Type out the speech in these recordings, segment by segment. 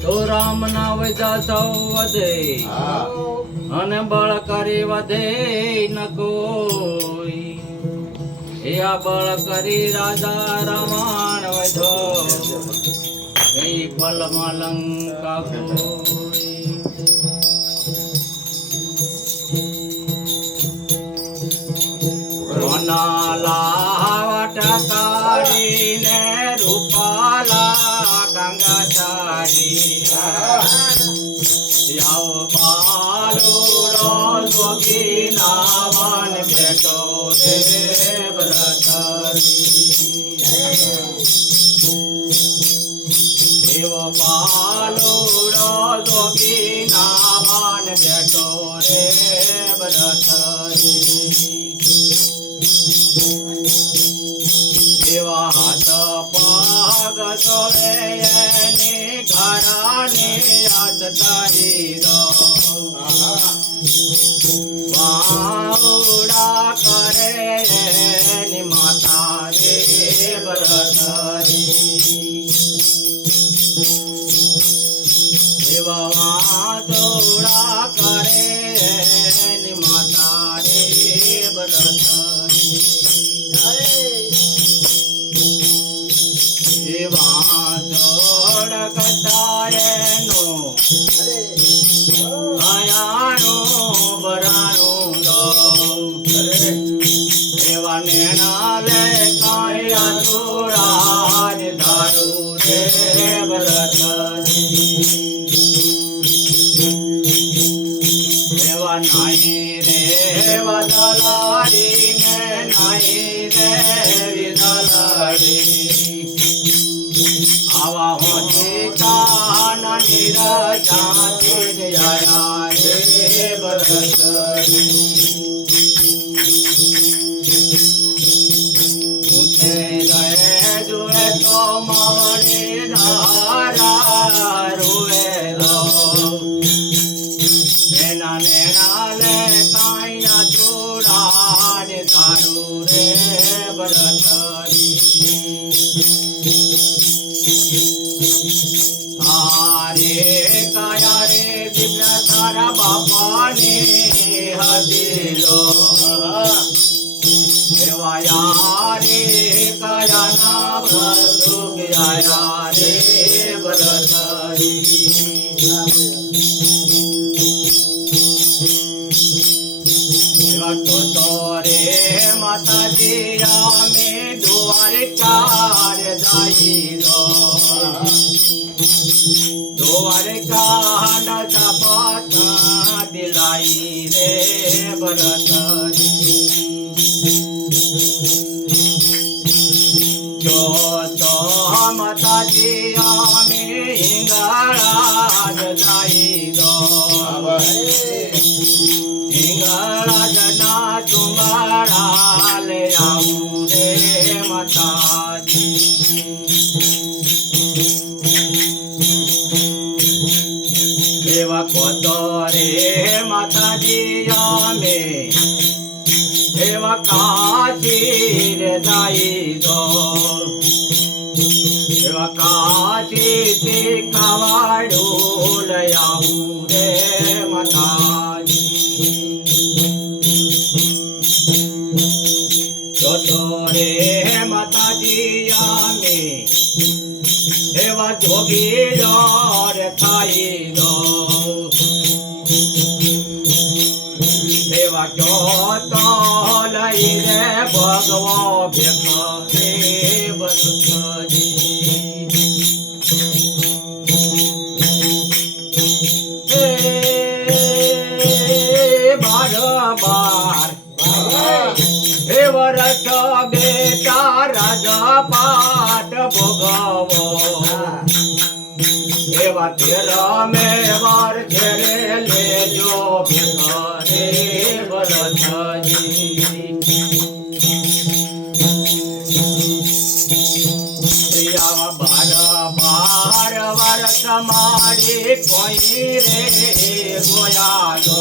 તો રામ ના વૈજા સૌ વધે અને બળ કરી વધે ન કોઈ એ આ બળ કરી રાજા રાવણ વધો એ પલમાં લંકા કોઈ લાવટ કાઢીને રૂપાલા ગંગા ચાડી આવો બાલુડો જોગી નાવન બેઠો રે એવો બાલુડો જોગી નાવન બેઠો રે બ્રથરી હાથ પગ ચોળે એની ઘરાની યાદ કરી દો વાવડા કરે એની માતા રે બ્રથરી એવા વાતોડા કરે એની માતા રે બ્રથરી નાઈ રે વદલાડી ને નાઈ રે વિદલાડી આવા હોતી કાન નિરજાતી જયા રે બરસરી ઉઠે ગયે જોએ તો મારી ધારા રૂએ લો એના નેણા લે કાયા જોડાને તારું રે બરતરી આરે કાયા રે દિવ્યા તારા બાપાને હદીલો એવા યારે કાયા ના ભરદુક આયા રે બરતરી રે માતાજી અમે દ્વારકા જાઈ દો દ્વારકા ન જપતા દિલાઈ રે બરતરી જો તો માતાજી અમે હિંગળા જાઈ દો હિંગળા જના તુમારા લે આવું રે માતાજી એવા કોતો રે માતાજી અમે એવા કાચી રે જાઈ દો એવા કાચી તે કાવાડું લઈ આવું રે માતાજી રે માતાજી અમે એવા જોગી રે થાઈ દો એવા તો લઈ રે ભગવો ભેખ રે બરખજી બાર વરસ બેટા રાજા પાટ ભોગવો એવા તેર મેવાર ઘેરે લેજો ભેખરે વરસજી બાર વર્ષ મારી કોઈ રે ગોયાલો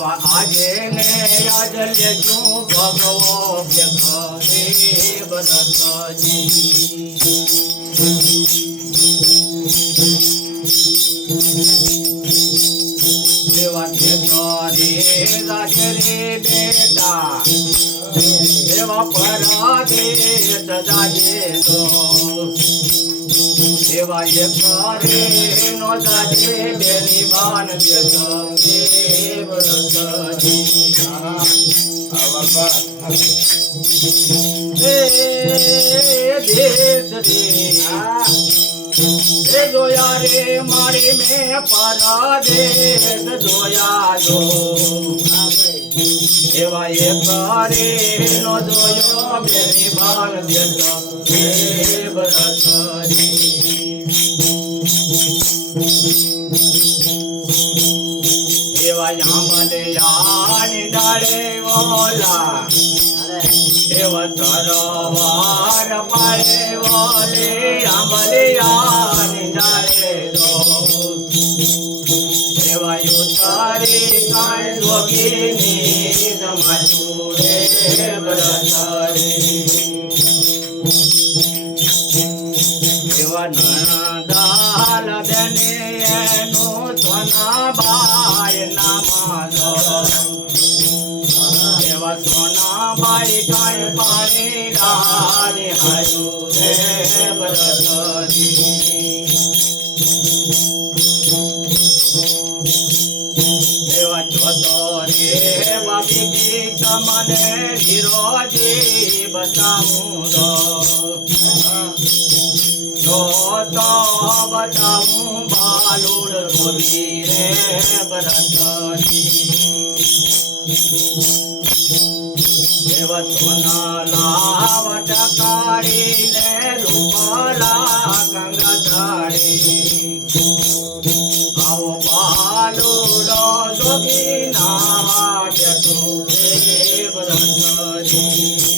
એવા આજે ને યાદ લેજો ભગવો વ્યખ રે ભરતજી એવા ખેતરે રાજ રે બેટા એવા પરાદેશ જાજે દો એવા કરે નો જાજે બેની બાન વ્યસંગે ભરતજી દેશ રે જોયા રે મારી મેં પરાદેશ જોયા જો એવા કરે નો જોયો બેની બાન વ્યસંગે ભરતજી એવા આંબલિયાની ડાળે ઓલા એવા તરવાર પાળે ઓલે આંબલિયાની ડાળે દો એવા ઉતારી કાંઈ જોગીની જમાચું રે ભરતરી એવા નણદાલ બેને એનું સોનાબાઈ નામ એવા સોનાબાઈ કાંઈ પાણી ડાળી હારું રે ભરતજી એવા જોતો રે બાબીજી તમને વિરોજી બતાવું તો બતાવું બાલુડ ગોરી રે ભરતજી એવા સોના લાવટ કાઢીને રૂપલા ગંગા ધાડી આવો બાલુડો જોગી ના જતો રે ભરતજી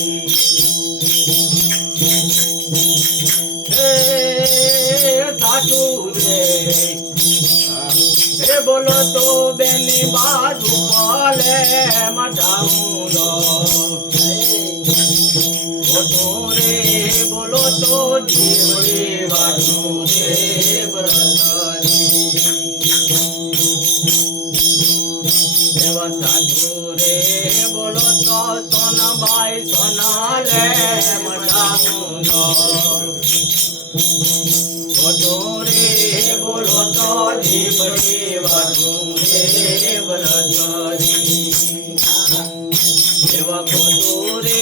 બોલો તો બેની બાજુ પાલે મઢાવું રે બોલો તો જીવડી વાટું રે ભરતજી એવા સાધુ રે બોલો તો સોનાબાઈ સોના લે મઢાવું રે બોલો તો જીવડી વાટું રે ભરતજી એવા ખોટું રે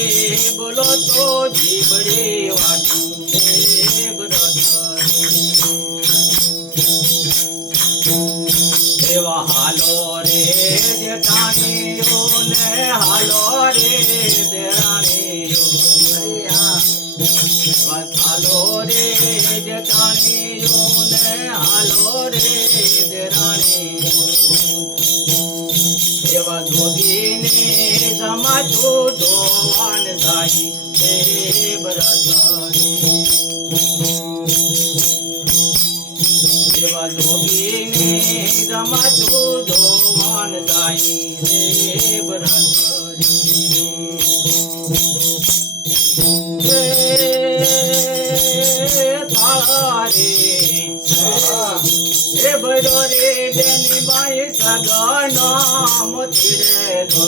બોલો તો જીવડી વાટું રે ભરતજી એવા હાલો રે જેઠાણીઓ ને હાલો રે દેરાણીઓ હાલો રે જેઠાણીઓ ને હાલો રે દેરાણીઓ એવા જોગીને સમાજો જોવાન જાય હે ભરતજી એવા જોગીને સમાજો જોવાન જાય હે ભરતજી એ બરો રે બેની બાઈ સગન મોતીરે દો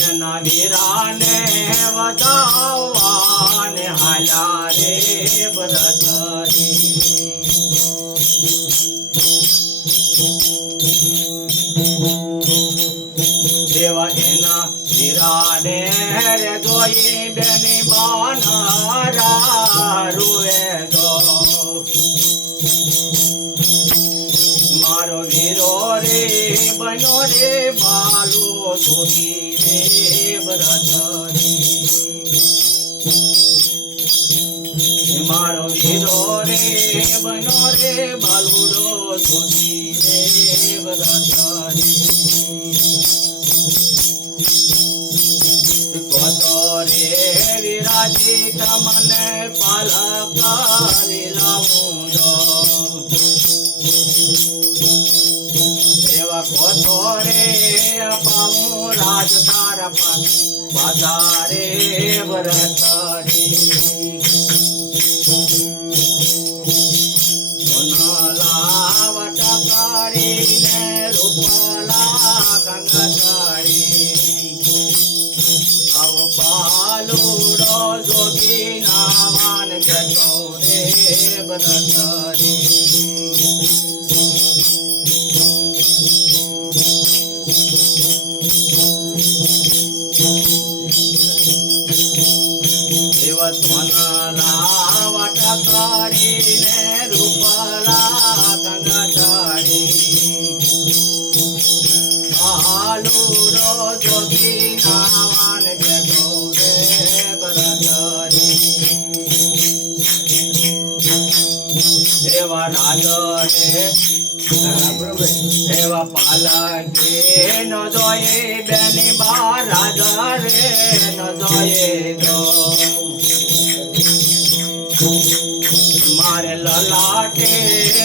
એના વીરાને વધાવાને હાલા રે ભરતજી દેવા એના વીરાને રે જોઈ બેની બાનારા રૂએ દો મારો વીરો રે બનો રે બાલો જોગી રે ભરતજી મારો વીરો રે બનો રે બાલુડો જોગી રે ભરતજી રે વિરાજી તમને પાલક લીલાવું એવા કોથો રે અપાવું રાજ તારા પાધારે વરતરી લાવટ કરીને રૂપલા ગંગધરી અવ બાલુડો જોગી નાવાન જતો રે વરતરી લાવટ કરીને રૂપલા ગંગધરી બાલુડો જોગી નાવાન જતો રે વરતરી એવા રાજને એવા પાલકી ન જોઈ બેની બા રાજા રે ન જોઈ દો મારે લલાટે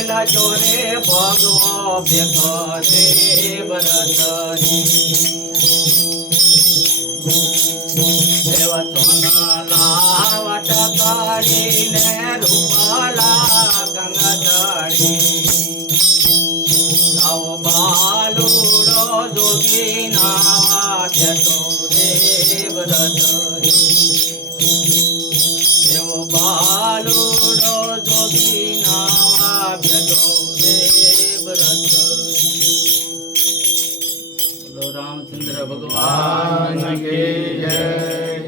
લજોરે ભગવો ભેખરે બરતરી એવા સોના લાવટ કરીને રૂપલા ગંગધરી આવો બાલુડો જોગી નાવા જતો રે વરતરી એવો બાલુડો જોગી નાવા જતો રે વરતરી બોલો રામચંદ્ર ભગવાન કી જય